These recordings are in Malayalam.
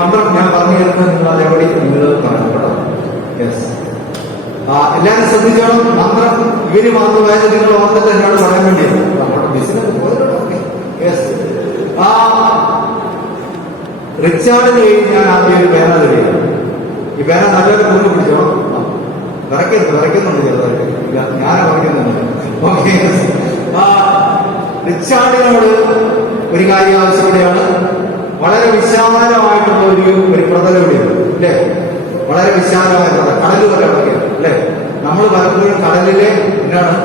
മന്ത്രം ഞാൻ പറഞ്ഞു തരുന്നത് നിങ്ങൾ അതേപടി നിങ്ങൾ പറഞ്ഞു കേട്ടോ. യെസ്, എല്ലാവരും ശ്രദ്ധിച്ചോളം. മന്ത്രം ഇവര് മാത്രമായത് നിങ്ങൾ ഓർത്തിട്ട് എന്നോട് പറയാൻ വേണ്ടിയാണ്. നമ്മുടെ ബിസിനസ് പോയല്ലോ. യെസ്, റിച്ചാർഡിന് കഴിഞ്ഞ് ഞാൻ ആദ്യം ഒരു പേന തരികയാണ്. ഈ പേന നല്ലൊരു കൂടി പിടിച്ചോളാം. വിറയ്ക്കുന്നുണ്ട് ചെറുതായിട്ട്, ഞാൻ വിറയ്ക്കുന്നുണ്ട്. ഓക്കെ, റിച്ചാർഡിനോട് ഒരു കാര്യം ആവശ്യപ്പെടുകയാണ്. വളരെ വിശാലമായിട്ടുള്ള ഒരു പ്രതലവിടെയാണ് അല്ലേ? വളരെ വിശാലമായ പ്രതലം, കടല് പോലെ ഇടയ്ക്കാണ് അല്ലേ? നമ്മൾ പലപ്പോഴും കടലിലെ എന്താണ്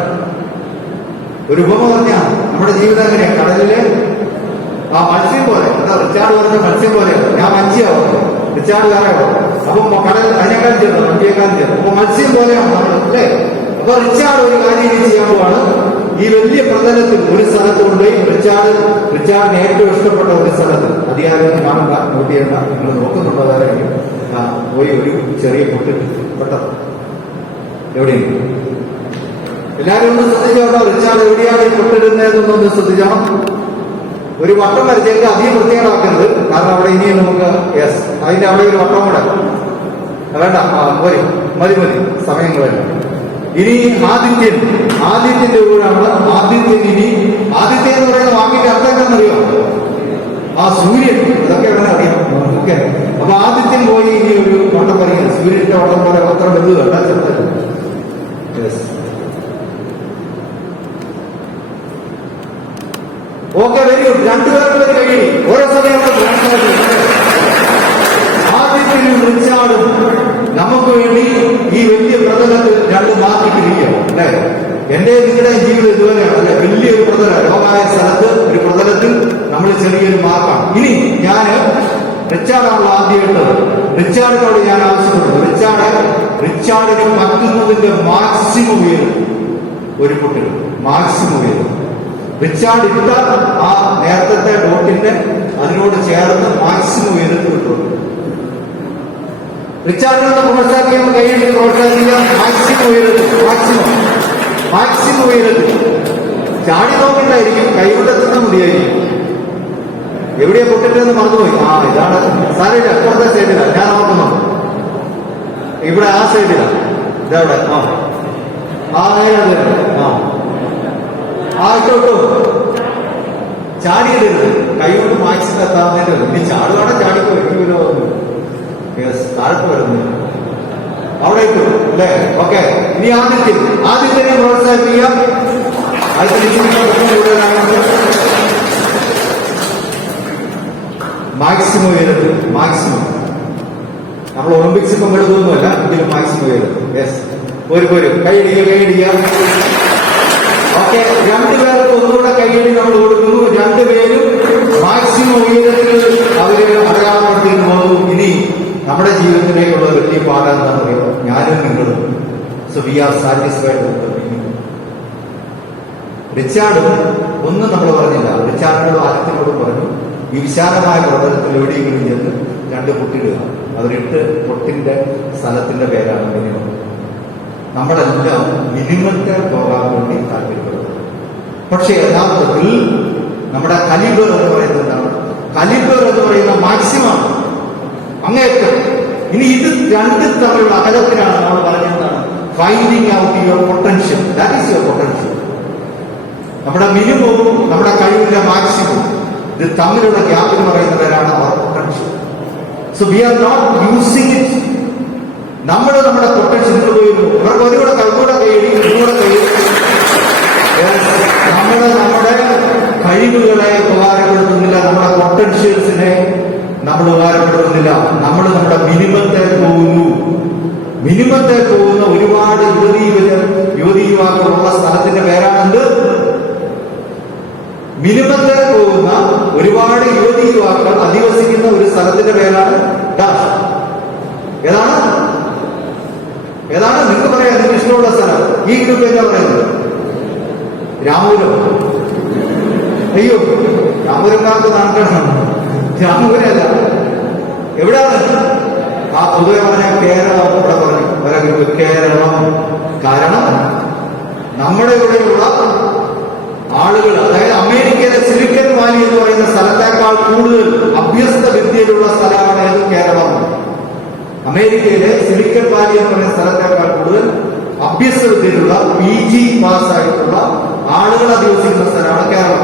ഒരു ഉപമ പറഞ്ഞാണ് നമ്മുടെ ജീവിതം എങ്ങനെയാണ്? കടലിലെ മത്സ്യം പോലെ. എന്താ റിച്ചാർഡ് പറഞ്ഞ മത്സ്യം പോലെയാണ്. ഞാൻ മത്സ്യമാവും, റിച്ചാർഡ് വേറെയാവും. അപ്പം കടൽ അതിനേക്കാൾ ചേർന്നു, വണ്ടിയേക്കാൾ ചേർന്നു. അപ്പൊ മത്സ്യം പോലെയാണ് നമ്മൾ അല്ലേ? അപ്പൊ റിച്ചാർഡ് ഒരു കാര്യം ചെയ്യാൻ പോവാണ്. ഈ വലിയ പ്രതലത്തിൽ ഒരു സ്ഥലത്ത് കൊണ്ടുപോയി റിച്ചാർഡിന് ഏറ്റവും ഇഷ്ടപ്പെട്ട ഒരു സ്ഥലത്ത്, അധികാരം കാണുക, നോട്ട് ചെയ്യണ്ട, നിങ്ങൾ നോക്കുന്നുണ്ടോ? അതാരെങ്കിലും പോയി ഒരു ചെറിയ പൊട്ടിട്ട് പെട്ടെന്ന് എവിടെയും എല്ലാവരും ഒന്ന് ശ്രദ്ധിച്ചോട്ടോ. റിച്ചാർഡ് എവിടെയാണ് ഈ പൊട്ടിടുന്നതെന്നൊന്ന് ശ്രദ്ധിച്ചോണം. ഒരു വട്ടം വരച്ചേക്ക് അധികം പ്രത്യേകമാക്കരുത്, കാരണം അവിടെ ഇനിയും നമുക്ക് യെസ് അതിന്റെ അവിടെ ഒരു വട്ടം കൂടെ വേണ്ട, മതി സമയങ്ങളല്ല. ഇനി ആദിത്യന്റെ ഊരാണ്. ആദിത്യൻ എന്ന് പറയുന്ന വാക്കിന്റെ അർത്ഥം എന്താണെന്നറിയോ? സൂര്യൻ. ഇതൊക്കെ വേണം അറിയാം നമുക്ക്. അപ്പൊ ആദിത്യൻ പോയി ഇനി ഒരു വട്ടം പറയുന്നത് സൂര്യന്റെ വട്ടം പോലെ അത്ര വലുതല്ല, ചെറുതല്ല. Okay, very good. രണ്ടുപേർക്കും ഒരു കഴിയും ഓരോ സമയം. ആദിത്യനും റിച്ചാർഡും നമുക്ക് വേണ്ടി ഈ വലിയ പ്രതലത്തിൽ രണ്ട് മാറ്റിക്കിരിക്കുക അല്ലെ? എന്റെ നിങ്ങളുടെ ജീവിതം ഇതുവരെയാണ് അല്ലെ? വലിയൊരു പ്രതലം, ലോകമായ സ്ഥലത്ത് ഒരു പ്രതലത്തിൽ നമ്മൾ ചെറിയൊരു മാർക്കാണ്. ഇനി ഞാൻ റിച്ചാർഡാണല്ലോ ആദ്യമായിട്ട്. റിച്ചാർഡിനോട് ഞാൻ ആവശ്യപ്പെടുന്നു, റിച്ചാർഡിന് പറ്റുന്നതിന്റെ മാക്സിമം ഉയരും ഒരു കുട്ടികൾ, മാക്സിമം ഉയരും. റിച്ചാർഡ് ഇട്ട ആ നേരത്തെ ഡോട്ടിന്റെ അതിനോട് ചേർന്ന് മാക്സിമം ഉയരത്ത് കിട്ടും. റിച്ചാർഡിനൊന്ന് പ്രോത്സാഹിപ്പിക്കാൻ കഴിയുമെങ്കിൽ പ്രോത്സാഹിപ്പിക്കാം. മാക്സിമം ഉയരത്ത് ചാടി നോക്കണ്ടായിരിക്കും, കൈകൊണ്ടെത്തുന്ന മുടിയായിരിക്കും. എവിടെയാ പൊട്ടിട്ടെന്ന് മറന്നുപോയി. ഇതാണ് സാരമില്ല, അപ്പുറത്തെ സൈഡിലാണ് ഞാൻ നോക്കുന്നു. ഇവിടെ ആ സൈഡിലാണ്, ഇതവിടെ. നേരെ ഇട്ടോ ചാടിയിടരുത്, കൈകൊണ്ട് മാക്സിമം എത്താവുന്നതിന്റെ. ഇനി ചാടുവാണെ ചാടിക്കോ, എനിക്ക് വിനോദം താഴത്ത് വരുന്നു അവിടെ ഇട്ടു അല്ലേ? ഓക്കെ, ഇനി ആദ്യത്തിനെ പ്രോത്സാഹിപ്പിക്കാം. Maximum ഉയരത്ത്, maximum. നമ്മൾ ഒളിമ്പിക്സിൽ പങ്കെടുക്കുന്നൊന്നുമല്ല, എങ്കിലും മാക്സിമം ഉയരത്ത്. യെസ്, ഒരു കൈയടിക്കുക. ഓക്കെ, രണ്ടുപേർക്ക് ഒന്നുകൂടെ കൈയടി നമ്മൾ കൊടുക്കുന്നു. രണ്ടുപേരും മാക്സിമം ഉയരത്തിൽ അവര് അടയാളപ്പെടുത്തി പോകും. ഇനി നമ്മുടെ ജീവിതത്തിലേക്കുള്ള വലിയ പാഠം എന്താണെന്ന് പറയുമ്പോൾ ഞാനും നിങ്ങളും. So we are satisfied. റിച്ചാർഡും ഒന്നും നമ്മൾ പറഞ്ഞില്ല. റിച്ചാർഡിനോടും ആദ്യത്തിനോടും പറഞ്ഞു, ഈ വിശാലമായ പ്രതലത്തിൽ എവിടെയെങ്കിലും ചെന്ന് രണ്ട് പൊട്ടിടുക. അവരിട്ട് പൊട്ടിന്റെ സ്ഥലത്തിന്റെ പേരാണ് മിനിമം. നമ്മളെല്ലാം മിനിമത്തെ പോകാൻ വേണ്ടി താല്പര്യപ്പെടുന്നത്. പക്ഷെ യഥാർത്ഥത്തിൽ നമ്മുടെ കലിബർ എന്ന് പറയുന്നത് എന്താണ്? കലിബർ എന്ന് പറയുന്ന മാക്സിമം, അങ്ങേറ്റം. ഇനി ഇത് രണ്ടും തമ്മിലുള്ള അകലത്തിനാണ് നമ്മൾ പറയുന്നതാണ് finding out your potential. That is your potential. നമ്മുടെ മിനിമവും നമ്മുടെ കഴിവിന്റെ മാക്സിമം, ഇത് തമ്മിലുള്ള ഗ്യാപ്പിന് പറയുന്നവരാണ് അവർ potential. So we are not using it. നമ്മുടെ പൊട്ടൻഷ്യൽ പോയിരുന്നു. ഇവർക്ക് ഒരുകൂടെ കൈയടി, ഒരുകൂടെ കൈയടി. നമ്മുടെ കഴിവുകളെ ഉപകാരപ്പെടുത്തുന്നില്ല, നമ്മുടെ പൊട്ടൻഷ്യൽസിനെ നമ്മൾ ഉപകാരപ്പെടുത്തുന്നില്ല. നമ്മുടെ മിനിമത്തെ പോകുന്ന ഒരുപാട് യുവതി യുവാക്കളുള്ള സ്ഥലത്തിന്റെ പേരാണെന്ത്? മിനിമത്തെ പോകുന്ന ഒരുപാട് യുവതി യുവാക്കൾ അധിവസിക്കുന്ന ഒരു സ്ഥലത്തിന്റെ പേരാണ് ഡാഷ്. ഏതാണ് നിങ്ങൾക്ക് പറയാം, നിങ്ങൾക്ക് ഇഷ്ടമുള്ള സ്ഥലം. ഈ ഗ്രൂപ്പ് എന്താ പറയുന്നത്? രാമപുരം. അയ്യോ, രാമപുരക്കാർക്ക് നാട്ടിലാണ്. രാമപുരമല്ല, എവിടെയാണ്? പൊതുവെ പറഞ്ഞ കേരളം. ഇവിടെ പറഞ്ഞു ഒരേ ഗ്രൂപ്പ് കേരളം. കാരണം നമ്മുടെ ഇവിടെയുള്ള ആളുകൾ, അതായത് അമേരിക്കയിലെ സിലിക്കൺ വാലി എന്ന് പറയുന്ന സ്ഥലത്തേക്കാൾ കൂടുതൽ അഭ്യസ്ത വിദ്യയിലുള്ള സ്ഥലമാണ് ഏത്? അമേരിക്കയിലെ സിലിക്കൺ വാലി എന്ന് പറയുന്ന സ്ഥലത്തേക്കാൾ കൂടുതൽ അഭ്യസ്തവിദ്യയിലുള്ള PG പാസ്സായിട്ടുള്ള ആളുകൾ അധിവസിക്കുന്ന സ്ഥലമാണ് കേരളം.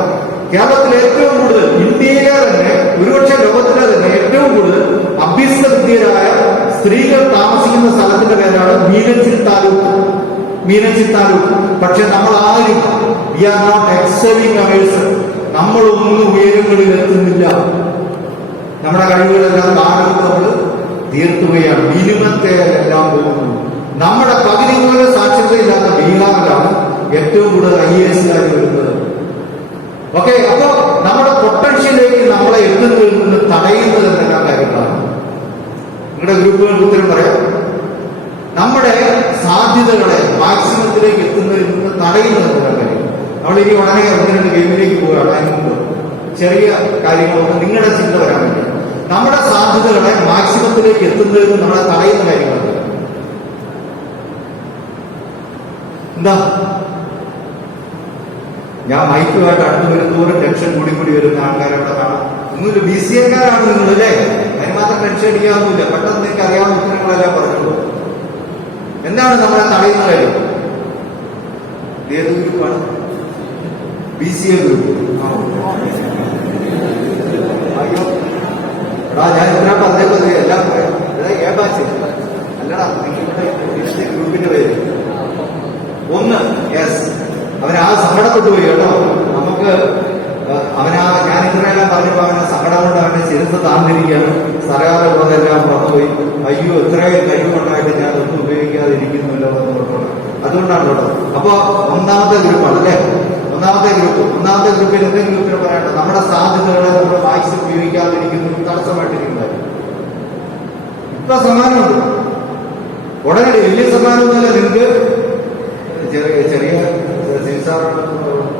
കേരളത്തിൽ ഏറ്റവും കൂടുതൽ, ഇന്ത്യയിലെ തന്നെ ഒരുപക്ഷെ ലോകത്തിലെ തന്നെ ഏറ്റവും കൂടുതൽ അഭ്യസ്തവിദ്യരായ സ്ത്രീകൾ താമസിക്കുന്ന സ്ഥലത്തിന്റെ പേരാണ് മീനച്ചിൽ താലൂക്ക്. പക്ഷെ നമ്മൾ ആരും വി ആർ നോട്ട് എക്സലിംഗ് അവേഴ്സ്. നമ്മളൊന്നും ഉയരങ്ങളിൽ എത്തുന്നില്ല. നമ്മുടെ കഴിവുകളെല്ലാം നാടുകൾ നമ്മൾ തീർത്തുകയാണ്. മിനിമത്തേലെല്ലാം പോകുന്നു. നമ്മുടെ പകുതി പോലും സാക്ഷരതയില്ലാത്ത ബീഹാറിലാണ് ഏറ്റവും കൂടുതൽ IAS വരുന്നത്. ഓക്കെ, അപ്പൊ നമ്മുടെ പൊട്ടൻഷ്യലിലേക്ക് നമ്മളെ എത്തുന്നതിൽ നിന്ന് തടയുന്നത് എന്തെല്ലാം കാര്യങ്ങളാണ്? നിങ്ങളുടെ ഗ്രൂപ്പുകൾക്ക് ഉത്തരം പറയാം. നമ്മുടെ സാധ്യതകളെ മാക്സിമത്തിലേക്ക് എത്തുന്നതിൽ നിന്ന് തടയുന്നത് എന്തെല്ലാം കാര്യം? നമ്മളിനി വളരെ 1-2 ഗെയിമിലേക്ക് പോവുകയാണ്. അതിന് മുമ്പ് ചെറിയ കാര്യങ്ങളൊക്കെ നിങ്ങളുടെ ചിന്ത വരാൻ വേണ്ടി നമ്മുടെ സാധ്യതകളെ മാക്സിമത്തിലേക്ക് എത്തുന്നതിൽ നിന്ന് നമ്മളെ തടയുന്ന കാര്യങ്ങളാണ് എന്താ? ഞാൻ മൈക്കുമായിട്ട് അടുത്ത് വരുന്നതോറും ടെൻഷൻ കൂടി വരുന്ന ആൾക്കാരെ അവിടെ കാണാം. ഒന്നുമില്ല, BCA-ക്കാരാണ് നിങ്ങൾ അല്ലേ? അതിന് മാത്രം ടെൻഷൻ അടിക്കാവുന്നില്ല. പെട്ടെന്ന് നിങ്ങൾക്ക് അറിയാവുന്ന ഉത്തരങ്ങളെല്ലാം പറഞ്ഞോളൂ. എന്താണ് നമ്മളെ തടയുന്ന കാര്യം? ഏത് ഗ്രൂപ്പാണ്? BCA group. അയ്യോ എടാ, ഞാൻ ഇത്ര പറഞ്ഞത് എല്ലാം പറയാം. ബാച്ച് അല്ലടാ, നിങ്ങളുടെ ഗ്രൂപ്പിന്റെ പേര് ഒന്ന്. യെസ്, അവനാ സങ്കടപ്പെട്ടു പോയി കേട്ടോ. നമുക്ക് ഞാൻ ഇത്രയെല്ലാം പറഞ്ഞപ്പോൾ അവനെ സങ്കടം കൊണ്ട് അവനെ ശിരസ് താന്നിരിക്കുകയാണ്. സർക്കാർ ഉള്ളതെല്ലാം മറന്നുപോയി. അയ്യോ, ഇത്രയും കഴിവുണ്ടായിട്ട് ഞാൻ ഒന്നും ഉപയോഗിക്കാതിരിക്കുന്നുല്ലോ എന്ന് പറഞ്ഞോളൂ. അതുകൊണ്ടാണ് കേട്ടോ. അപ്പൊ ഒന്നാമത്തെ ഗ്രൂപ്പാണ് അല്ലേ? ഒന്നാമത്തെ ഗ്രൂപ്പിൽ എന്തെങ്കിലും ഉത്തരം പറയട്ടെ. നമ്മുടെ സാധ്യതകളെ നമ്മൾ മാക്സിമം ഉപയോഗിക്കാതിരിക്കുന്നു, തടസ്സമായിട്ടിരിക്കുന്നത്. ഇപ്പൊ സമ്മാനമുണ്ട്, ഉടനടി വലിയ സമ്മാനമൊന്നുമല്ല. നിങ്ങൾക്ക് ചെറിയ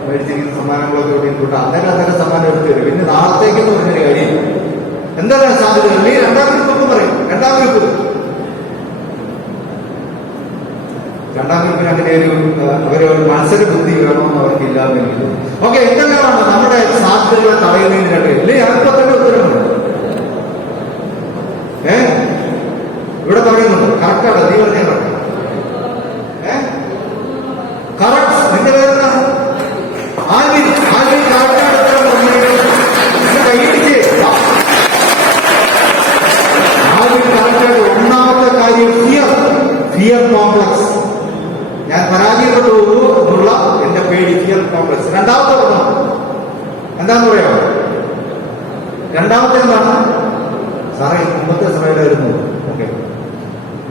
മേടിച്ചിരിക്കുന്ന സമ്മാനങ്ങളൊക്കെ ഇൻകൂട്ട അന്നേരം സമ്മാനം എടുത്തു തരും. പിന്നെ നാളത്തേക്കെന്ന് പറഞ്ഞൊരു കാര്യം എന്താണ് സാധ്യതകൾ? നീ രണ്ടാം ഗ്രൂപ്പ് പറയും. രണ്ടാം ഗ്രൂപ്പിന് അങ്ങനെ ഒരു മത്സര ബുദ്ധി വേണമെന്ന് അവർക്ക് ഇല്ലാതെങ്കിൽ ഓക്കെ. എന്തെല്ലാമാണ് നമ്മുടെ സാധ്യതകളെ തടയുന്നതിന് ഇല്ലേ? അതിപ്പോ തന്നെ ഉത്തരവുണ്ട്. ഇവിടെ പറയുന്നുണ്ട്. കറക്റ്റാണ്, നീ പറഞ്ഞ കറക്റ്റ്. നിന്റെ പേരെന്താണ്? ആൽവിൻ. കറക്റ്റാണ് ഉത്തരം പറഞ്ഞത്. കൈയിടിച്ച് ആൽവിൻ കറക്റ്റായിട്ട്. ഒന്നാമത്തെ കാര്യം ഫിയർ കോംപ്ലക്സ്. ഞാൻ പരാജയപ്പെട്ടു എന്നുള്ള എന്റെ പേടി, ഫിയർ കോംപ്ലക്സ്. രണ്ടാമത്തെ എന്താന്ന് പറയാമോ? രണ്ടാമത്തെ എന്താണ്? സാറേ മുമ്പത്തെ സ്ലൈഡായിരുന്നു. ഓക്കെ,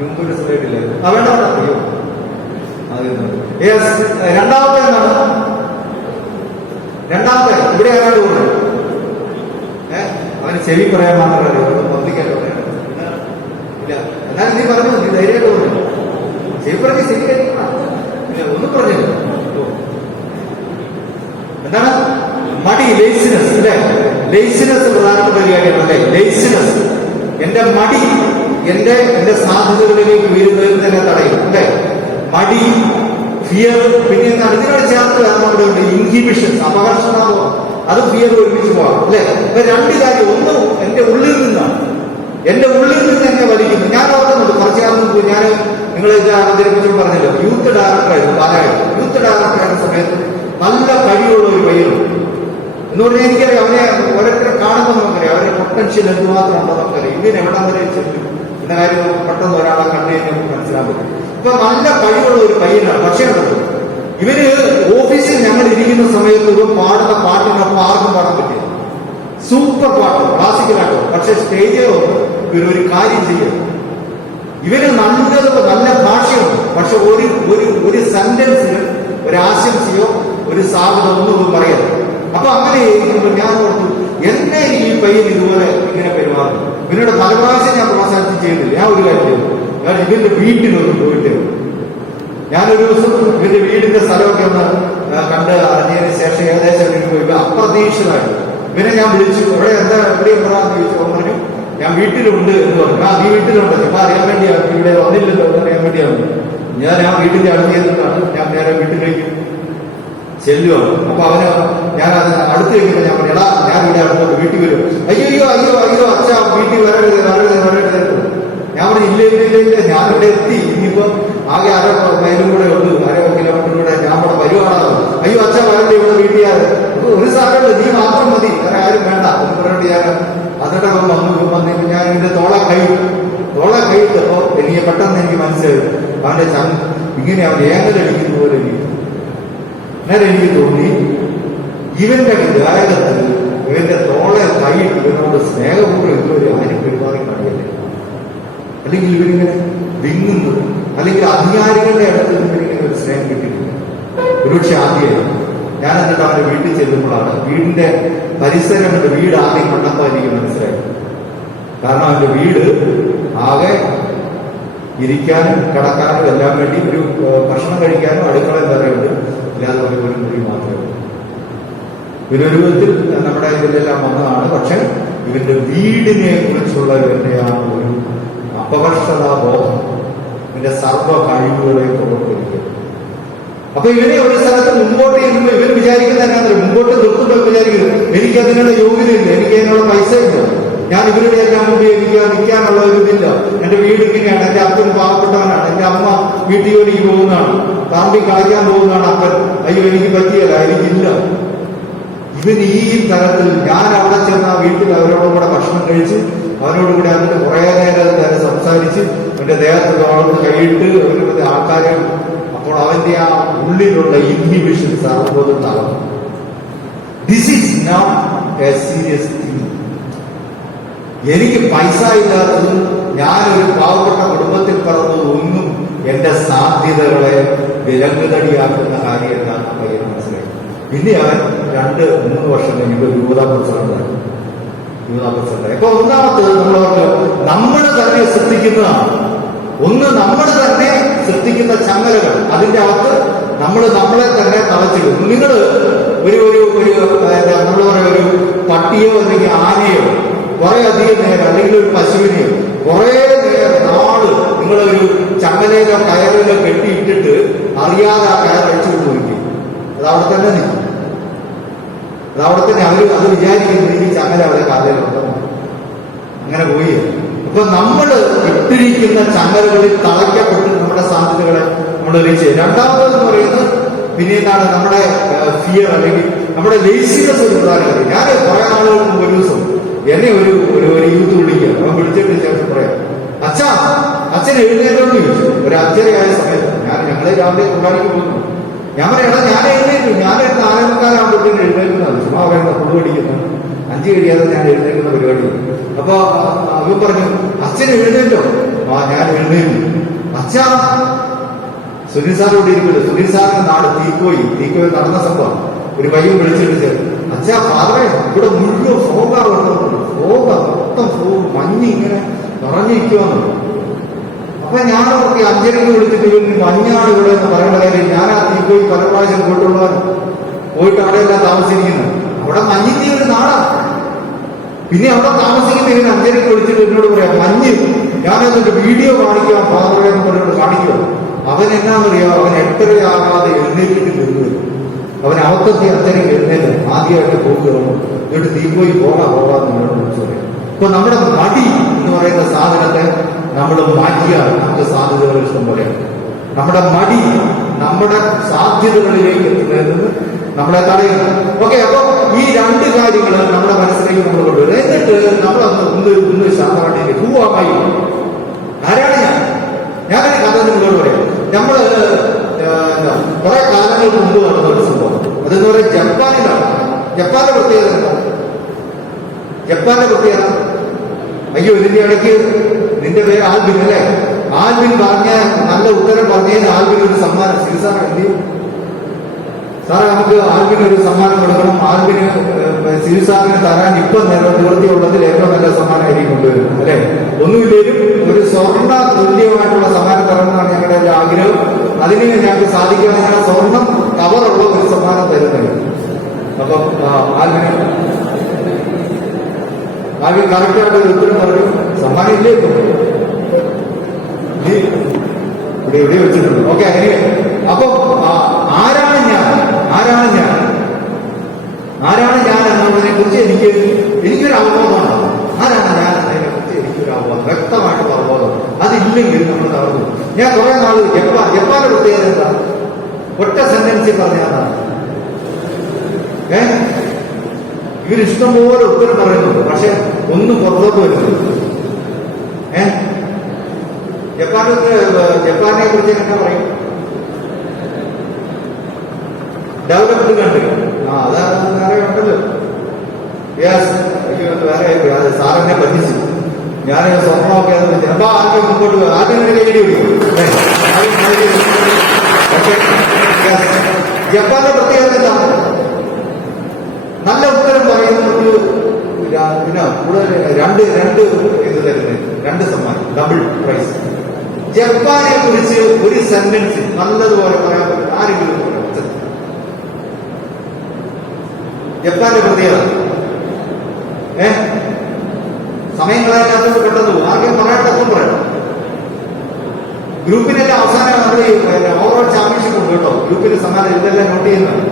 മുമ്പൊരു സ്ലൈഡില്ലായിരുന്നു. വേണ്ട അയ്യോ യെസ്. രണ്ടാമത്തെ എന്താണ്? രണ്ടാമത്തെ ഇവിടെ ആരാണ് പോകുന്നത്? അവന് ചെവി പറയാൻ മാത്രമല്ല, ബന്ധിക്കാനോ ഇല്ല. എന്നാലും നീ പറഞ്ഞു, നീ ധൈര്യമായിട്ട് പറഞ്ഞു. ചെവി പറഞ്ഞ് ശരിയായിരിക്കണം. ഒന്നും പറഞ്ഞില്ല. എന്താണ്? മടി, ലേസിനെസ് അല്ലേ? ലേസിനെസ് പ്രധാനപ്പെട്ട ഒരു കാര്യമാണ്. ലേസിനെസ്. എന്റെ മടി എന്റെ സാധ്യതകളിലേക്ക് ഉയരുന്നതിൽ തന്നെ തടയും അല്ലേ? മടി, ഫിയർ. പിന്നെ ഇതിനോട് ചേർത്ത് നമ്മുടെ ഇൻഹിബിഷൻ, അപകർഷണാബോധം, അത് ഫിയർ ഒരുമിച്ച് പോകാം അല്ലെ? അപ്പൊ രണ്ട് കാര്യം. ഒന്ന് എന്റെ ഉള്ളിൽ നിന്നാണ്, എന്റെ ഉള്ളിൽ നിന്ന് എന്നെ വലിക്കുന്നു. ഞാൻ ഓർക്കുന്നുണ്ട് കുറച്ചു കാലം മുമ്പ് ഞാൻ നിങ്ങൾ അവതരിപ്പിച്ചു പറഞ്ഞല്ലോ, യൂത്ത് ഡയറക്ടറായിരുന്നു പാലായിട്ട്. യൂത്ത് ഡയറക്ടറായിരുന്ന സമയത്ത് നല്ല കഴിവുള്ള ഒരു പയ്യനുണ്ട് എന്ന് പറഞ്ഞാൽ എനിക്കറിയാം. അവനെ ഓരോരുത്തരെ കാണുമ്പോൾ നമുക്കറിയാം അവരുടെ പൊട്ടൻഷ്യൽ എന്തുമാത്രം ഉണ്ടോ നമുക്കറിയാം. ഇവൻ എവിടം വരെ ചെല്ലും എന്ന കാര്യം നമുക്ക് പെട്ടെന്ന് ഒരാളെ കണ്ടു കഴിഞ്ഞാൽ നമുക്ക് മനസ്സിലാക്കും. ഇപ്പൊ നല്ല കഴിവുള്ള ഒരു പയ്യനാണ്. പക്ഷേ ഇവര് ഓഫീസിൽ ഞങ്ങൾ ഇരിക്കുന്ന സമയത്ത് ഒരു പാടുന്ന പാട്ടിനൊപ്പം ആർക്കും പാടാൻ പറ്റില്ല. സൂപ്പർ പാട്ട്, ക്ലാസിക്കലാട്ടോ. പക്ഷെ സ്റ്റേജിൽ ഇവരൊരു കാര്യം ചെയ്യും. ഇവര് നല്ല ഭാഷയുണ്ട്. പക്ഷെ ഒരു സെന്റൻസിന് ഒരു ആശംസയോ ഒരു സാധ്യത ഒന്നും പറയാം. അപ്പൊ അങ്ങനെ ഇരിക്കുമ്പോൾ ഞാൻ ഓർത്തു, എന്നെ ഈ പയ്യൻ ഇതുപോലെ ഇങ്ങനെ പെരുമാറും. ഇവനോട് പല പ്രാവശ്യം ഞാൻ പ്രോത്സാഹനം ചെയ്യുന്നില്ല. ഞാൻ ഒരു കാര്യം ചെയ്തു, ഞാൻ ഇവന്റെ വീട്ടിലൊന്ന് പോയിട്ട് ഞാനൊരു ദിവസം ഇവന്റെ വീടിന്റെ സ്ഥലമൊക്കെ ഒന്ന് കണ്ട് അറിഞ്ഞതിന് ശേഷം ഏകദേശം വീട്ടിൽ പോയി അപ്രതീക്ഷിതമായിട്ട് ഇവനെ ഞാൻ വിളിച്ചു. ഇവിടെ എവിടെയും പറയാന്ന് ചോദിച്ചു. പറഞ്ഞു ഞാൻ വീട്ടിലുണ്ട് എന്ന് പറഞ്ഞു. നീ വീട്ടിലുണ്ട്, ഇപ്പൊ അറിയാൻ വേണ്ടിയാണ്, ഇവിടെ വന്നില്ലല്ലോ എന്ന് അറിയാൻ വേണ്ടിയാണ്. ഞാൻ വീട്ടിന്റെ അടുത്തിരുന്നിട്ടാണ് ഞാൻ നേരെ വീട്ടിലേക്ക് ചെല്ലുവാണ്. അപ്പൊ ഞാൻ അടുത്ത് കഴിക്കുമ്പോൾ ഞാൻ പറഞ്ഞു, എടാ ഞാൻ ഇവിടെ അടുത്തോട്ട് വീട്ടിൽ വരും. അയ്യോ അച്ഛാ വീട്ടിൽ വരരുത്. ഞാൻ പറഞ്ഞു ഇല്ല ഇല്ല ഇല്ല ഇല്ല, ഞാനിവിടെ എത്തി, ഇനിയിപ്പോ ആകെ അര മൈലും കൂടെ ഉള്ളൂ, 1/2 കിലോമീറ്റർ കൂടെ ഞാൻ ഇവിടെ വരുവാണോ. അയ്യോ അച്ഛ വരണ്ടേ, ഇവിടെ വീട്ടുകാര് ഒരു സാധനമില്ല, നീ മാത്രം മതി, വേറെ ആരും വേണ്ട എന്ന് പറഞ്ഞിട്ട് ഞാൻ അതിന്റെ വന്നിട്ട് ഞാൻ എന്റെ തോള കൈയിട്ടപ്പോ എനിക്ക് പെട്ടെന്ന് എനിക്ക് മനസ്സിലായി അവന്റെ ഇങ്ങനെ അവൻ ഏങ്ങലടിക്കുന്ന പോലെ നേരെ എനിക്ക് തോന്നി ഇവന്റെ ഗായകത്തിൽ ഇവന്റെ തോളെ കൈയിട്ട് ഇവനോട് സ്നേഹപൂർവ്വം ഇതുവരെ ആരും പെരുമാറി കാണിയല്ലേ, അല്ലെങ്കിൽ ഇവരിങ്ങനെ വിങ്ങുന്നത്, അല്ലെങ്കിൽ അധികാരികളുടെ അടുത്ത് ഇവരിങ്ങനെ ഒരു സ്നേഹം കിട്ടിയിട്ടില്ല. ഒരുപക്ഷെ ആദ്യം ഞാൻ എന്നിട്ട് അവന്റെ വീട്ടിൽ ചെല്ലുമ്പോഴാണ് വീടിന്റെ പരിസരം, വീട് ആദ്യം കണ്ടപ്പോൾ എനിക്ക് മനസ്സിലായി. കാരണം അവന്റെ വീട് ആകെ ഇരിക്കാനും കിടക്കാനും എല്ലാം വേണ്ടി ഒരു ഭക്ഷണം കഴിക്കാനും അടുക്കള തരമുണ്ട്, ഇല്ലാതെ ഒരു മുറി മാത്രമേ ഉള്ളൂ. ഇവരൊരു വിധത്തിൽ നമ്മുടെ ഇതിലെല്ലാം വന്നതാണ്. പക്ഷെ ഇവന്റെ വീടിനെ കുറിച്ചുള്ള ഇവന്റെ ആ ഒരു അപകർഷതാബോധം ഇവന്റെ സർവ്വ കഴിവുകളെ പ്രവർത്തിക്കും. അപ്പൊ ഇവനെ ഒരു സ്ഥലത്ത് മുമ്പോട്ട് ചെയ്യുമ്പോൾ ഇവർ വിചാരിക്കുന്ന എന്നാ, മുമ്പോട്ട് നിർത്തുമ്പോൾ വിചാരിക്കുന്നത് എനിക്ക് അതിനുള്ള യോഗ്യതയില്ല, എനിക്ക് അതിനുള്ള പൈസ ഇല്ല, ഞാൻ ഇവരുടെ എല്ലാം മുമ്പ് എനിക്ക് നിൽക്കാനുള്ള ഒരു ഇതില്ല, എന്റെ വീട് ഇങ്ങനെയാണ്, എന്റെ അപ്പൻ പാവപ്പെട്ടവനാണ്, എന്റെ അമ്മ വീട്ടിൽ ജോലിക്ക് പോകുന്നതാണ്, പറമ്പി കളിക്കാൻ പോകുന്നതാണ് അപ്പൻ, അയ്യോ എനിക്ക് പറ്റിയല്ല, എനിക്കില്ല. ഇവൻ ഈ തരത്തിൽ ഞാൻ അവിടെ ചെന്ന വീട്ടിൽ അവരോടും കൂടെ ഭക്ഷണം കഴിച്ച് അവനോടുകൂടെ അതിന്റെ കുറെ നേരം സംസാരിച്ച് അവന്റെ ദേഹത്ത് വളർന്ന് കൈയിട്ട് അവരുടെ ആൾക്കാരെ, അപ്പോൾ അവന്റെ ആ ഉള്ളിലുള്ള ഇൻഹിബിഷൻ സർവ്വതും തളർന്നു. This is not a serious thing. എനിക്ക് പൈസ ഇല്ലാത്തതും ഞാനൊരു പാവപ്പെട്ട കുടുംബത്തിൽ പറഞ്ഞതും ഒന്നും എന്റെ സാധ്യതകളെ വിലങ്ങുതടിയാക്കുന്ന കാര്യം എന്താണ് പയ്യൻ മനസ്സിലായി. പിന്നെ അവൻ 2-3 വർഷം കഴിഞ്ഞിട്ട് യുവതാ പ്രസിഡന്റായി. അപ്പൊ ഒന്നാമത് നമ്മൾ തന്നെ സൃഷ്ടിക്കുന്നതാണ്. ഒന്ന് നമ്മൾ തന്നെ സൃഷ്ടിക്കുന്ന ചങ്ങലകൾ, അതിന്റെ അകത്ത് നമ്മളെ തന്നെ തളച്ചിടും. നിങ്ങൾ നമ്മൾ പറയാ ഒരു പട്ടിയോ അല്ലെങ്കിൽ ആനയോ കുറെ അധികം നേരം, അല്ലെങ്കിൽ ഒരു പശുവിനെയോ കുറെ നാള് നിങ്ങളൊരു ചങ്ങലയിലോ കയറിലോ കെട്ടിയിട്ടിട്ട് അറിയാതെ ആ കയർ അഴിച്ചുകൊണ്ട് പോയി, അതവിടെ തന്നെ നിൽക്കും. അതവിടെ തന്നെ അത് വിചാരിക്കുന്നത് ഈ ചങ്ങല അവിടെ കാലയിലുണ്ടോ, അങ്ങനെ പോയി. അപ്പൊ നമ്മൾ ഇട്ടിരിക്കുന്ന ചങ്ങലകളിൽ തളയ്ക്കപ്പെട്ട് നമ്മുടെ സാധ്യതകളെ നമ്മൾ റീച്ച് ചെയ്യും. രണ്ടാമതെന്ന് പറയുന്നത് പിന്നീടാണ് നമ്മുടെ ഫിയർ, അല്ലെങ്കിൽ നമ്മുടെ ലേസിനെസ്. ഒരു ഉദാഹരണം, ഞാൻ കുറെ നാളുകൾക്ക് മുമ്പ് ഒരു ദിവസം എന്നെ ഒരു യൂത്ത് വിളിക്കുക, അവൻ വിളിച്ചിട്ട് ശേഷം പറയാം, അച്ഛൻ എഴുന്നേറ്റോന്ന് ചോദിച്ചു. ഒരു 5:30 സമയത്ത് ഞങ്ങളെ രാവിലെ കുർബാനയ്ക്ക് പോകുന്നു. ഞാൻ പറയണം, ഞാൻ എഴുന്നേറ്റു, ഞാൻ 4:45 എഴുന്നേൽക്കുന്നത്, ചുമ്മാ പറയുന്ന ഫുഡ് പഠിക്കുന്നത്, 5 കഴിയാതെ ഞാൻ എഴുന്നേൽക്കുന്ന പരിപാടി. അപ്പൊ അവൻ പറഞ്ഞു, അച്ഛൻ എഴുന്നേറ്റോ? ഞാൻ എഴുന്നേറ്റു. അച്ഛാ, സുനിൽ സാർ ഇവിടെ ഇരിക്കുന്നത്, സുനിൽ സാറിന്റെ നാട് തീക്കോയി നടന്ന സംഭവം. ഒരു പയ്യൻ വിളിച്ചിട്ട്, അച്ഛാ ഫാദറെ, ഇവിടെ മുഴുവൻ മൊത്തം ഫോഗ്, മഞ്ഞ് ഇങ്ങനെ നിറഞ്ഞിരിക്കുവാന്ന്. അപ്പൊ ഞാൻ ഓർത്തി 5:30 വിളിച്ചിട്ട് മഞ്ഞാണ് ഇവിടെ എന്ന് പറയേണ്ട കാര്യം. ഞാൻ ആ തീക്കോയി പല പ്രാവശ്യം പോയിട്ട് അവിടെയെല്ലാം താമസിച്ചിരിക്കുന്നത്. അവിടെ മഞ്ഞിന്റെ ഒരു നാടാണ്. പിന്നെ അവിടെ താമസിക്കുന്ന ഇവന് 5:30 വിളിച്ചിട്ട് എന്നോട് പറയാം, മഞ്ഞ് ഞാനതിന്റെ വീഡിയോ കാണിക്കാം ഫാദറെ എന്ന് പറഞ്ഞോട് കാണിക്കുക. അവൻ എന്നാന്നറിയാം, അവൻ 8:30 ആകാതെ എഴുന്നേറ്റിട്ട് നിന്നത്. അവൻ അവത്തെത്തി 5:30 എഴുന്നേറ്റ് ആദ്യമായിട്ട് പോകുകയാണ്. എന്നിട്ട് തീപ്പോയി പോകാന്ന് എന്നോട് വിളിച്ചു പറയാം. അപ്പൊ നമ്മുടെ മടി എന്ന് പറയുന്ന സാധനത്തെ നമ്മൾ മാറ്റിയാൽ നമുക്ക് സാധ്യതകൾ ഇഷ്ടം പോലെ. നമ്മുടെ മടി നമ്മുടെ സാധ്യതകളിലേക്ക് എത്തുന്നതിന് നമ്മളെ തടയുന്നു. ഓക്കെ, അപ്പൊ ഈ 2 കാര്യങ്ങൾ നമ്മുടെ മനസ്സിലേക്ക് നമ്മൾ കൊണ്ടുവരും. എന്നിട്ട് നമ്മളൊന്ന് ശാന്തമായിട്ട് ഭൂവാമായി ആരാണ് ഞാനൊരു കഥ നിങ്ങളോട് പറയാം. നമ്മള് കുറെ കാലങ്ങൾക്ക് മുമ്പ് നടന്ന ഒരു സംഭവം, അതെന്ന് പറയാൻ ജപ്പാനിലാണ്. ജപ്പാന്റെ പ്രത്യേകത അയ്യോ, ഇതിന്റെ ഇടയ്ക്ക് നിന്റെ പേര് ആൽബിൻ അല്ലേ? ആൽബിൻ പറഞ്ഞ നല്ല ഉത്തരം പറഞ്ഞതിന് ആൽബിന് ഒരു സമ്മാനം. സാർ എന്ത് സാറേ, നമുക്ക് ആൽബിന് ഒരു സമ്മാനം കൊടുക്കണം. ആൽബിന് സിവിൽ സാറിന് തരാൻ ഇപ്പം നിവൃത്തിയുള്ളതിൽ ഏറ്റവും നല്ല സമ്മാനമായിരിക്കും കൊണ്ടുവരുന്നത് അല്ലെ? ഒന്നുമില്ലേലും ഒരു സ്വർണ്ണ തുല്യമായിട്ടുള്ള സമ്മാനം തരണമെന്നാണ് ഞങ്ങളുടെ ഒരു ആഗ്രഹം. അതിന് ഞങ്ങൾക്ക് സാധിക്കാതെ ഞാൻ സ്വർണം കവറുള്ള ഒരു സമ്മാനം തരുന്നത്. അപ്പം ആൽബിൻ കറക്റ്റായിട്ട് ഒരു ഉത്തരം പറഞ്ഞു. സമ്മാനം ഇല്ലേ ഇവിടെ വെച്ചിട്ടുണ്ട്. ഓക്കെ, അങ്ങനെ അപ്പൊ ആരാണ് ഞാൻ എന്നുള്ളതിനെ കുറിച്ച് എനിക്കൊരു അവബോധമാണ്. ആരാണ് ഞാൻ എന്നതിനെ കുറിച്ച് എനിക്കൊരു അവബോധം, വ്യക്തമായിട്ടുള്ള അവബോധം. അതില്ലെങ്കിൽ നമ്മൾ തളർന്നു. ഞാൻ കുറെ നാൾ ജപ്പാന്റെ പ്രത്യേകത എന്താ? ഒറ്റ സെന്റൻസിൽ പറഞ്ഞാൽ ഇവരിഷ്ടംപോലെ ഉത്തരം പറയുന്നുണ്ട്, പക്ഷെ ഒന്നും പുറത്തോട്ട് വരുന്നുണ്ട്. ജപ്പാനെ കുറിച്ച് എന്താ പറയും? Developed country. അതാ വേറെ ഉണ്ടല്ലോ. യെസ്, വേറെ സാറിനെ പറ്റിച്ചു. ഞാൻ സ്വർണ്ണമൊക്കെ അപ്പൊ ആദ്യം മുമ്പോട്ട് ആദ്യം കൈയടി വിളിക്കും. ജപ്പാന്റെ പ്രത്യേകത എന്താ? നല്ല ഉത്തരം പറയുന്നവർക്ക് പിന്നെ കൂടുതൽ രണ്ട് ഇത് തരുന്നത്, 2 സമ്മാനം, ഡബിൾ പ്രൈസ്. ജപ്പാനെ കുറിച്ച് ഒരു സെന്റൻസ് നല്ലതുപോലെ പറയാൻ പറ്റും ആരെങ്കിലും? ജപ്പാന്റെ പ്രത്യേകത സമയം കളയാത്ത പെട്ടെന്ന് ആദ്യം പറയട്ടത്തും പറയണം. ഗ്രൂപ്പിനെല്ലാം അവസാനം നമ്മൾ ഓവറോൾ ചാമ്പ്യൻഷിപ്പ് ഉണ്ട് കേട്ടോ. ഗ്രൂപ്പിന് സമ്മാനം ഇതെല്ലാം നോട്ട് ചെയ്യുന്നതാണ്.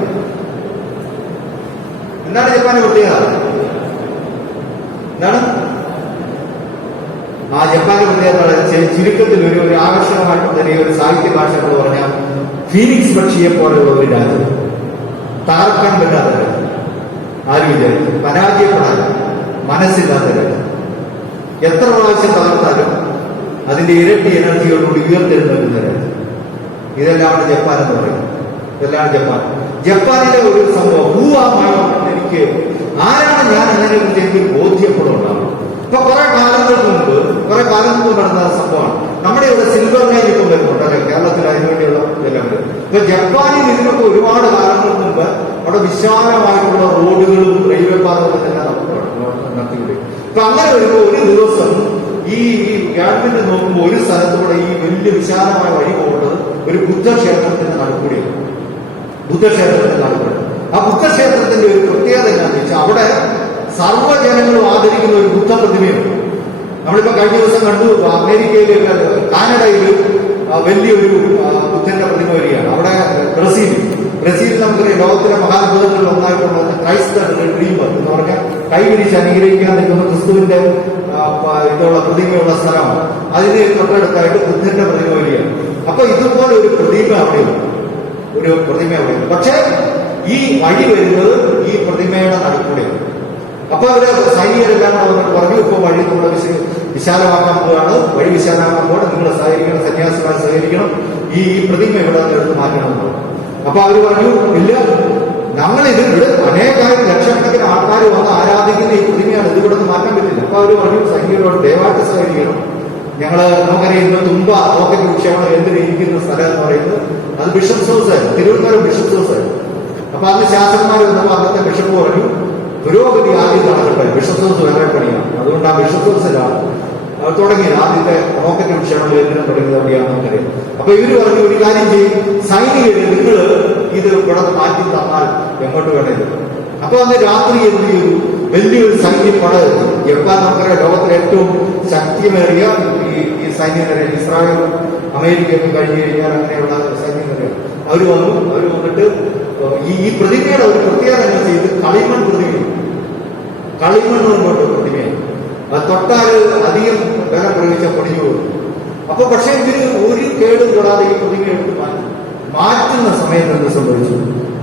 എന്താണ് ജപ്പാന്റെ പ്രത്യേകത? എന്താണ് ജപ്പാന്റെ പ്രത്യേകത? ചുരുക്കത്തിൽ ഒരു ആകർഷകമായിട്ട് തന്നെ ഒരു സാഹിത്യ ഭാഷ എന്ന് പറഞ്ഞാൽ ഫീനിക്സ് പക്ഷിയെ പോലെയുള്ള ഒരു രാജ്യം, തകർക്കാൻ പറ്റാത്ത രാജ്യം, ആരും വിചാരിച്ചു പരാജയപ്പെടാൻ മനസ്സില്ലാത്ത രാജ്യം. എത്ര പ്രാവശ്യം തകർത്താലും അതിന്റെ ഇരട്ടി എനർജിയോടുകൂടി ഉയർത്തെഴുന്നേൽക്കുന്ന രാജ്യം. ഇതെല്ലാമാണ് ജപ്പാൻ എന്ന് പറയുന്നത്. ഇതെല്ലാം ജപ്പാനിലെ ഒരു സംഭവം. എനിക്ക് ആരാണ് ഞാൻ എന്നതിനെ കുറിച്ച് എനിക്ക് ബോധ്യപ്പെടുന്നുണ്ടാവും. ഇപ്പൊ കുറെ കാലങ്ങൾക്ക് മുമ്പ് നടന്ന സംഭവമാണ്. നമ്മുടെ ഇവിടെ സിൽവർ ലൈൻ ഇപ്പം വരുന്നുണ്ട് അല്ലെ, കേരളത്തിൽ അതിനുവേണ്ടിയുള്ള ഇതെല്ലാം വരും. ഇപ്പൊ ജപ്പാനിൽ ഇതിനൊക്കെ ഒരുപാട് കാലങ്ങൾക്ക് മുമ്പ് അവിടെ വിശാലമായിട്ടുള്ള റോഡുകളും റെയിൽവേ പാതകളും എല്ലാം നടത്തിവിടും. ഇപ്പൊ അങ്ങനെ വരുമ്പോൾ ഒരു ദിവസം ഈ ഗവൺമെന്റ് നോക്കുമ്പോൾ ഒരു സ്ഥലത്തൂടെ ഈ വലിയ വിശാലമായ വഴി പോകുന്നത് ഒരു ബുദ്ധക്ഷേത്രത്തിന്റെ നടുക്കൂടിയാണ്. ആ ബുദ്ധക്ഷേത്രത്തിന്റെ ഒരു പ്രത്യേകത എന്താണെന്ന് വെച്ചാൽ അവിടെ സർവ്വജനങ്ങളും ആദരിക്കുന്ന ഒരു ബുദ്ധ പ്രതിമയുണ്ട്. നമ്മളിപ്പോ കഴിഞ്ഞ ദിവസം കണ്ടു അമേരിക്കയിലെ കാനഡയിൽ വലിയൊരു ബുദ്ധന്റെ പ്രതിമ വരികയാണ്. അവിടെ ബ്രസീൽ നമുക്കറിയാം ലോകത്തിലെ മഹാത്ഭുതങ്ങളിൽ ഒന്നായിട്ടുള്ള ക്രൈസ്ത ഡ്രീമർ എന്ന് പറഞ്ഞാൽ കൈവിരിച്ച് അനുഗ്രഹിക്കാൻ നിൽക്കുന്ന ക്രിസ്തുവിന്റെ ഇതുള്ള പ്രതിമയുള്ള സ്ഥലമാണ്. അതിന് തൊട്ടടുത്തായിട്ട് ബുദ്ധന്റെ പ്രതിമ വരികയാണ്. അപ്പൊ ഇതുപോലെ ഒരു പ്രതിമ അവിടെയുണ്ട്. പക്ഷെ ഈ വഴി വരുന്നത് ഈ പ്രതിമയുടെ നടുക്കൂടെയാണ്. അപ്പൊ അവര് സൈനികരെല്ലാം വന്നിട്ട് പറഞ്ഞു, ഇപ്പൊ വഴി നമ്മുടെ വിശാലമാക്കാൻ പോവാണ്, വഴി വിശാലമാക്കാൻ പോവാണ്, നിങ്ങൾ സഹകരിക്കണം, സന്യാസിമാർ സഹകരിക്കണം, ഈ പ്രതിമ ഇവിടെ എടുത്ത് മാറ്റണമെന്ന് പറഞ്ഞു. അപ്പൊ അവര് പറഞ്ഞു, ഇല്ല, ഞങ്ങളിത് ഇവിടെ അനേകായിരം ലക്ഷക്കണക്കിന് ആൾക്കാർ വന്ന് ആരാധിക്കുന്ന ഈ പ്രതിമയാണ്, ഇത് ഇവിടെ നിന്ന് മാറ്റാൻ പറ്റില്ല. അപ്പൊ അവര് പറഞ്ഞു, സൈനികരോട് ദയവായിട്ട് സഹകരിക്കണം. നമുക്കറിയാം ഇന്ന് തുമ്പ റോക്കറ്റ് വിക്ഷേപണം എന്തിനിരിക്കുന്ന സ്ഥലം എന്ന് പറയുന്നത് അത് ബിഷപ്സ് ഹൗസ് ആയിരുന്നു, തിരുവനന്തപുരം ബിഷപ്സ് ഹൗസ് ആയിരുന്നു. അപ്പൊ അന്ന് ശാസ്ത്രന്മാർ വന്നപ്പോൾ അന്നത്തെ ബിഷപ്പ് പറഞ്ഞു, പുരോഗതി ആദ്യം നടക്കട്ടെ, ബിഷപ്സ് ഹൗസ് വേറെ പണിയാണ്, അതുകൊണ്ട് ആ ബിഷപ്സ് ഹൗസിലാണ് തുടങ്ങിയത് ആദ്യത്തെ റോക്കറ്റ് വിക്ഷേപണം എന്തിനും തുടങ്ങിയത് അവിടെയാണെന്ന് നമുക്കറിയാം. അപ്പൊ ഇവര് പറഞ്ഞു, ഒരു കാര്യം ചെയ്യും, സൈനികര് നിങ്ങൾ ഇത് ഇവിടെ മാറ്റി തന്നാൽ എങ്ങോട്ട് വേണേലും. അപ്പൊ അന്ന് രാത്രി എന്ത് ചെയ്തു, വലിയൊരു സൈന്യപ്പട ജപ്പാൻ നമുക്കറിയാം ലോകത്തിലെ ഏറ്റവും ശക്തിമേറിയ ഈ സൈന്യനിര, ഇസ്രായേലും അമേരിക്കയൊക്കെ കഴിഞ്ഞു കഴിഞ്ഞാൽ അങ്ങനെയുള്ള സൈന്യനിര അവർ വന്നിട്ട് ഈ പ്രതിമയുടെ ഒരു പ്രത്യേകത എന്താ ചെയ്ത് കളിമൺ കൊണ്ടോട്ട് പ്രതിമയാണ്. അത് തൊട്ടാൽ അധികം വില പ്രയോഗിച്ച പൊടിഞ്ഞു പോകും. അപ്പൊ പക്ഷേ ഇവര് ഒരു കേട് കൂടാതെ ഈ പ്രതിമ എടുത്ത് മാറ്റുന്ന സമയത്ത് എന്ത് സംഭവിച്ചു,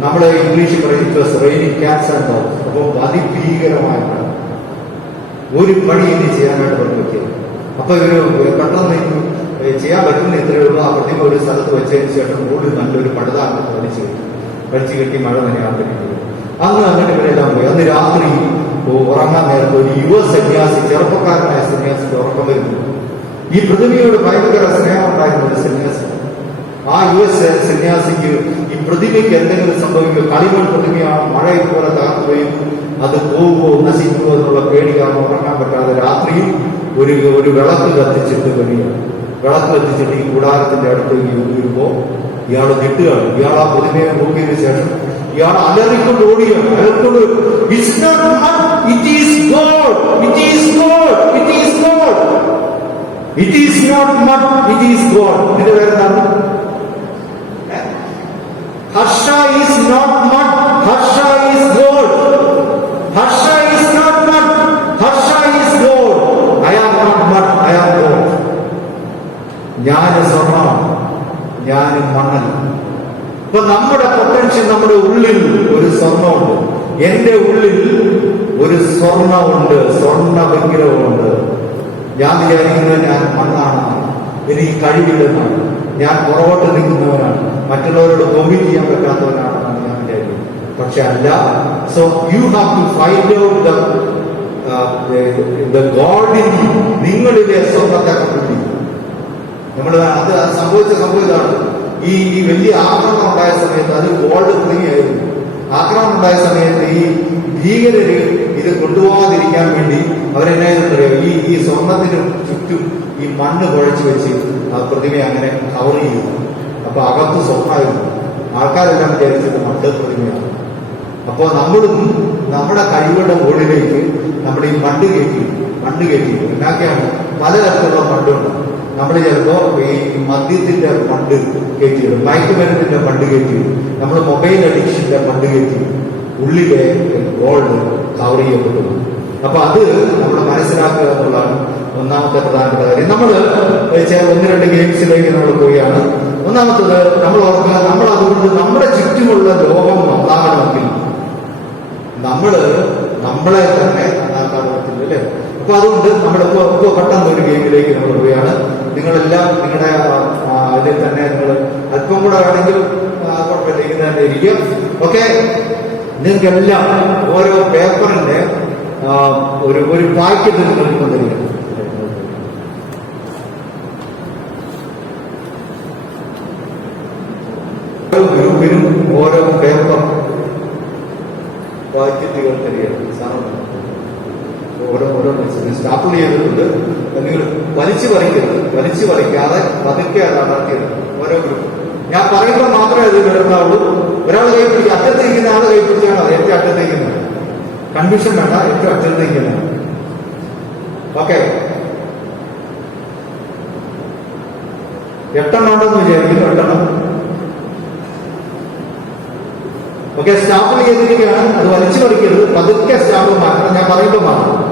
നമ്മുടെ ഇംഗ്ലീഷിൽ പറയുന്നത് റെയിനിങ് ക്യാറ്റ്സ് ആൻഡ് ഡോഗ്സ്. അപ്പോൾ അതിഭീകരമായ ഒരു പണി ഇനി ചെയ്യാനായിട്ട് പറ്റിയത്. അപ്പൊ ഇവര് പെട്ടെന്ന് ചെയ്യാൻ പറ്റുന്ന ഇത്രയുള്ള ആ പ്രതിമ ഒരു സ്ഥലത്ത് വെച്ചതിന് ശേഷം റോഡിൽ നല്ലൊരു പടുതാക്ക് വലിച്ചു കെട്ടി മഴ നനയാൻ പറ്റുന്നത്. അന്ന് അങ്ങനെ ഇവരെല്ലാം പോയി. അന്ന് രാത്രി ഉറങ്ങാൻ നേരത്തെ ഒരു യുവ സന്യാസി, ചെറുപ്പക്കാരനായ സന്യാസിക്ക് ഉറക്കം വരുന്നു. ഈ പ്രതിമയോട് ഭയങ്കര സ്നേഹം ഉണ്ടായിരുന്ന ഒരു സന്യാസി. ആ യുവ സന്യാസിക്ക് ഈ പ്രതിമയ്ക്ക് എന്തെങ്കിലും സംഭവിക്കുക, കളിമൺ പ്രതിമയാണ്, മഴ ഇതുപോലെ തകർന്നു പോയി, അത് പോകുമോ നശിക്കുമോ എന്നുള്ള പേടി കാരണം ഉറങ്ങാൻ പറ്റാതെ രാത്രിയിൽ ഒരു വിളക്ക് കത്തിച്ചിട്ട് ഈ കൂടാരത്തിന്റെ അടുത്തേക്ക് വരുമ്പോ ഇയാൾ ഞെട്ടുകയാണ്. ഇയാൾ ആ പ്രതിമയെ നോക്കിയതിനു ശേഷം ഇയാൾ അലറിക്കൊണ്ട് ഓടുകയാണ്. അയാൾക്കൊണ്ട് എന്റെ പേരെന്താണ്? Harsha is not mud. Harsha is gold. Harsha is not mud. Harsha is gold. I am not mud. I am gold. ഞാൻ സ്വർണ്ണമാണ്, ഞാൻ മണ്ണല്ല. ഇപ്പൊ നമ്മുടെ പൊട്ടൻഷ്യൽ, നമ്മുടെ ഉള്ളിൽ ഒരു സ്വർണ്ണമുണ്ട്. എന്റെ ഉള്ളിൽ ഒരു സ്വർണ്ണമുണ്ട്, സ്വർണ്ണ വിഗ്രഹമുണ്ട്. ഞാൻ വിചാരിക്കുന്നത് ഞാൻ മണ്ണാണ്, എനിക്ക് കഴിവില്ലെന്നാണ്, ഞാൻ പുറകോട്ട് നിൽക്കുന്നവനാണ്, മറ്റുള്ളവരോട് കോമ്പീറ്റ് ചെയ്യാൻ പറ്റാത്തവനാണെന്നാണ് ഞാൻ വിചാരിക്കുന്നത്. പക്ഷെ അല്ല. So you have to find out the gold in you. നിങ്ങളിലെ സ്വർണ്ണത്തെ കണ്ടുപിടിക്കും. നമ്മൾ അത് സംഭവിച്ചതാണ്. ഈ വലിയ ആക്രമണം ഉണ്ടായ സമയത്ത് അത് ഗോൾഡ് പ്രിയായിരുന്നു. ആക്രമണം ഉണ്ടായ സമയത്ത് ഈ ഭീകരര് ഇത് കൊണ്ടുപോകാതിരിക്കാൻ വേണ്ടി അവരെന്നാ ഈ സ്വർണത്തിന് ചുറ്റും ഈ മണ്ണ് കുഴച്ച് വെച്ച് ആ പ്രതിമയെ അങ്ങനെ കവർ ചെയ്യുന്നു. അപ്പൊ അകത്ത് സ്വർണ്ണമായിരുന്നു. ആൾക്കാരെല്ലാം വിചാരിച്ചത് മണ്ണ് പ്രതിമയാണ്. അപ്പൊ നമ്മളും നമ്മുടെ കഴിവുകളുടെ മുകളിലേക്ക് നമ്മുടെ ഈ മണ്ണ് കയറ്റി എന്നാക്കെയാണ് പലതരത്തിലുള്ള മണ്ണുണ്ട്. നമ്മൾ ചിലപ്പോ ഈ മദ്യത്തിന്റെ ഫണ്ട് കയറ്റിയിടും, മയക്കുമരുന്നിന്റെ ഫണ്ട് കയറ്റിയിടും, നമ്മൾ മൊബൈൽ അഡിക്ഷന്റെ ഫണ്ട് കയറ്റിയിടും. ഉള്ളിലെ ഗോൾഡ് കവർ ചെയ്യപ്പെട്ടു. അപ്പൊ അത് നമ്മൾ മനസ്സിലാക്കുക എന്നുള്ളതാണ് ഒന്നാമത്തെ പ്രധാനപ്പെട്ട കാര്യം. നമ്മൾ ഒന്ന് രണ്ട് ഗെയിംസിലേക്ക് നമ്മൾ പോവുകയാണ്. ഒന്നാമത്തത് നമ്മൾ ഓർക്കുക, നമ്മൾ അതുകൊണ്ട് നമ്മുടെ ചുറ്റുമുള്ള ലോകം നന്നാകണമെങ്കിൽ നമ്മളെ തന്നെ നന്നാക്കാൻ പറ്റില്ല, അല്ലേ? അപ്പൊ അതുകൊണ്ട് നമ്മളിപ്പോ പെട്ടെന്ന് ഒരു ഗെയിമിലേക്ക് നമ്മൾ പോവുകയാണ്. നിങ്ങളെല്ലാം നിങ്ങളുടെ ഇതിൽ തന്നെ നിങ്ങൾ അല്പം കൂടെ വേണമെങ്കിൽ കുഴപ്പമില്ല, ഇങ്ങനെ തന്നെ ഇരിക്കും. ഓക്കെ, നിങ്ങൾക്കെല്ലാം ഓരോ പേപ്പറിന്റെ ഒരു പാക്കറ്റ് നിങ്ങൾക്ക് കൊണ്ടിരിക്കണം. ഓരോ ഗ്രൂപ്പിനും ഓരോ പേപ്പർ പാക്കറ്റുകൾ തരികയാണ്. ഓരോ സ്റ്റാപ്പിൾ ചെയ്തിട്ടുണ്ട്. നിങ്ങൾ വലിച്ചു പറിക്കാതെ പതുക്കെ നടത്തിയത് ഓരോ ഗ്രൂപ്പ്. ഞാൻ പറയുമ്പോൾ മാത്രമേ അത് വരുന്നുള്ളൂ. ഒരാൾ കൈപ്പിടിക്കുക, അറ്റത്ത് നിൽക്കുന്ന ആൾ കൈപ്പിടിച്ചാണ് അത് ഏറ്റവും അറ്റത്ത് നിൽക്കുന്നത്. കൺഫ്യൂഷൻ വേണ്ട, ഏറ്റവും അറ്റത്ത് നിൽക്കുന്നത്. ഓക്കെ, 8 ഉണ്ടെന്ന് വിചാരിക്കുന്നു. 8. ഓക്കെ, സ്റ്റാപ്പിൾ ചെയ്തിരിക്കുകയാണ്. അത് വലിച്ചു പറിക്കരുത്, പതുക്കെ സ്റ്റാപ്പിൾ മാറ്റണം. ഞാൻ പറയുമ്പോൾ മാറ്റണം.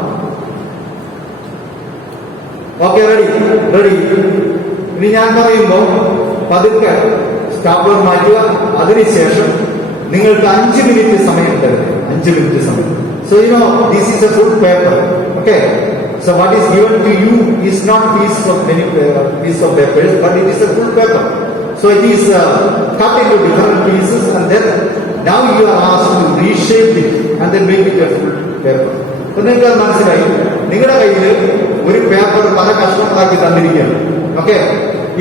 Okay, ready. ഇനി ഞാൻ പറയുമ്പോ പതുക്കെ സ്റ്റാപ്ലർ മാറ്റുക. അതിനുശേഷം നിങ്ങൾക്ക് 5 മിനിറ്റ് സമയം തരുന്നത്. 5 മിനിറ്റ് സമയം. So you know this is a full paper. Okay, so what is given to you is not piece of papers, but it is a full paper. So it is cut into different pieces, and then now you are asked to reshape it and then make it a full paper. അപ്പൊ നിങ്ങൾക്ക് അത് മനസ്സിലായി. നിങ്ങളുടെ കയ്യിൽ ഒരു പേപ്പർ പല കഷ്ണങ്ങളാക്കി തന്നിരിക്കുകയാണ്. ഓക്കെ,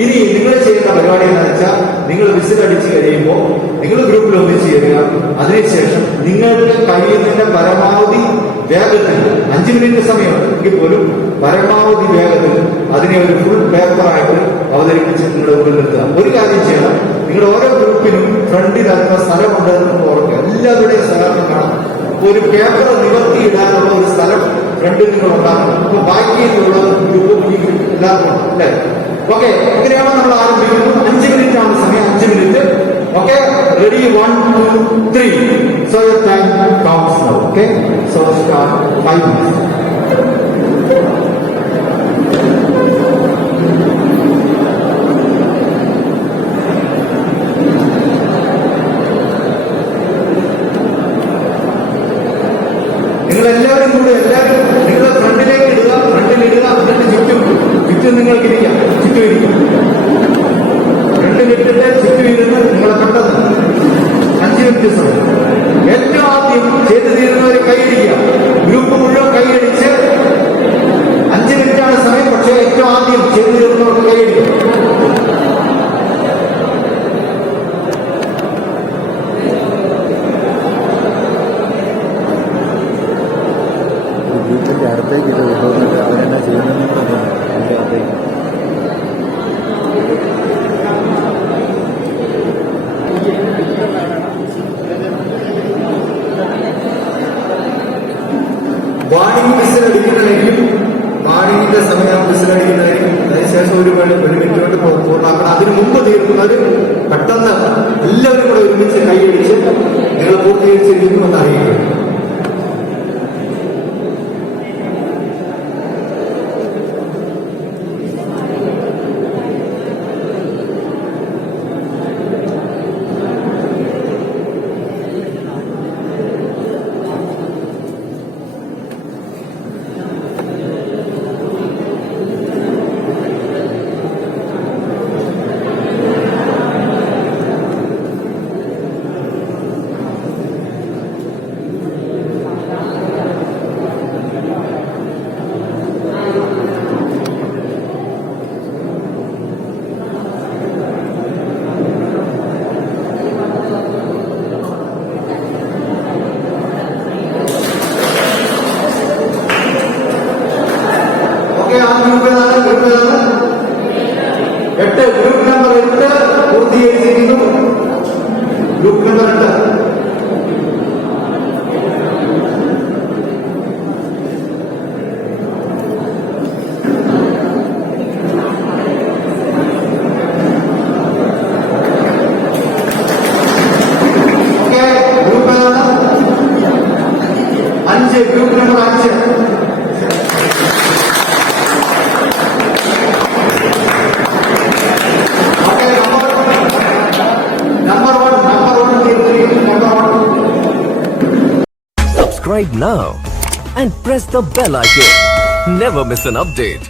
ഇനി നിങ്ങൾ ചെയ്യുന്ന പരിപാടി എന്താണെന്ന് വെച്ചാൽ, നിങ്ങൾ വിസിലടിച്ച് കഴിയുമ്പോൾ നിങ്ങൾ ഗ്രൂപ്പിൽ ഒന്നിച്ച് ചേരുക. അതിനുശേഷം നിങ്ങൾക്ക് കഴിയുന്നതിന്റെ പരമാവധി വേഗത്തിൽ 5 മിനിറ്റ് സമയമുണ്ട് എങ്കിൽ പോലും പരമാവധി വേഗത്തിൽ അതിനെ ഒരു ഫുൾ പേപ്പറായിട്ട് അവതരിപ്പിച്ച് നിങ്ങളുടെ മുമ്പിൽ നിർത്തുക. ഒരു കാര്യം ചെയ്യണം, നിങ്ങളുടെ ഓരോ ഗ്രൂപ്പിനും ഫ്രണ്ടിൽ അതിനുള്ള സ്ഥലമുണ്ടെന്ന് ഓർക്കുക. എല്ലാവരുടെയും സ്ഥലം കാണാം. ഒരു പേപ്പർ നിവർത്തിയിടാനുള്ള ഒരു സ്ഥലം ഫ്രണ്ടിൽ നിങ്ങൾ ഉണ്ടാക്കണം. അപ്പൊ ബാക്കിയുള്ള ഗ്രൂപ്പും ഈ എല്ലാവർക്കും അല്ലേ? ഓക്കെ, അങ്ങനെയാണ് നമ്മൾ ആരംഭിക്കുന്നത്. 5 മിനിറ്റ് ആണ് സമയം. 5 minute. Okay, ready? 1, 2, 3. So your time counts now. Okay, so start 5 minutes. നിങ്ങളെല്ലാവരും നിങ്ങൾ ഫ്രണ്ടിലേക്ക് ഇടുക. എന്നിട്ട് ചുറ്റും നിങ്ങൾക്ക് ഇരിക്കാം. ചുറ്റും ഇരിക്കും. ഫ്രണ്ടിലിട്ടിട്ട് ചുറ്റും ഇരുന്ന് നിങ്ങളെ പെട്ടെന്ന് 5 മിനിറ്റ് സമയം. ഏറ്റവും ആദ്യം ചെയ്തു തീരുന്നവർ കൈയടിക്കുക. ഗ്രൂപ്പ് മുഴുവൻ കൈയടിച്ച് 5 മിനിറ്റാണ് സമയം. പക്ഷേ ഏറ്റവും ആദ്യം ചെയ്തു തീർന്നവർക്ക് കൈയടിക്കും. വീട്ടിൻ്റെ അടുത്തേക്ക് ഇത് കൊണ്ടുവന്നിട്ട് അവരെന്നാ ചെയ്യുന്നതെന്ന് പറഞ്ഞു. അതിൻ്റെ അകത്തേക്ക് വാണിംഗ് വിസിലടിക്കുന്നതായിരിക്കും. വാണിങ്ങിന്റെ സമയം വിസിലടിക്കുന്നതായിരിക്കും. അതിനുശേഷം ഒരു മിനിറ്റ് കൊണ്ട് പൂർണ്ണമാക്കണം. അതിന് മുമ്പ് തീർക്കുന്നവർ പെട്ടെന്ന് എല്ലാവരും കൂടെ ഒരുമിച്ച് കൈയടിച്ച് നിങ്ങൾ പൂർത്തീകരിച്ചിരിക്കുന്നു എന്ന് അറിയിക്കും. ഗ്രൂപ്പ് നമ്പർ 8 പൂർത്തീകരിച്ചിരിക്കുന്നു. Group number 8. Group number 5. Number 1. Subscribe now and press the bell icon. Never miss an update.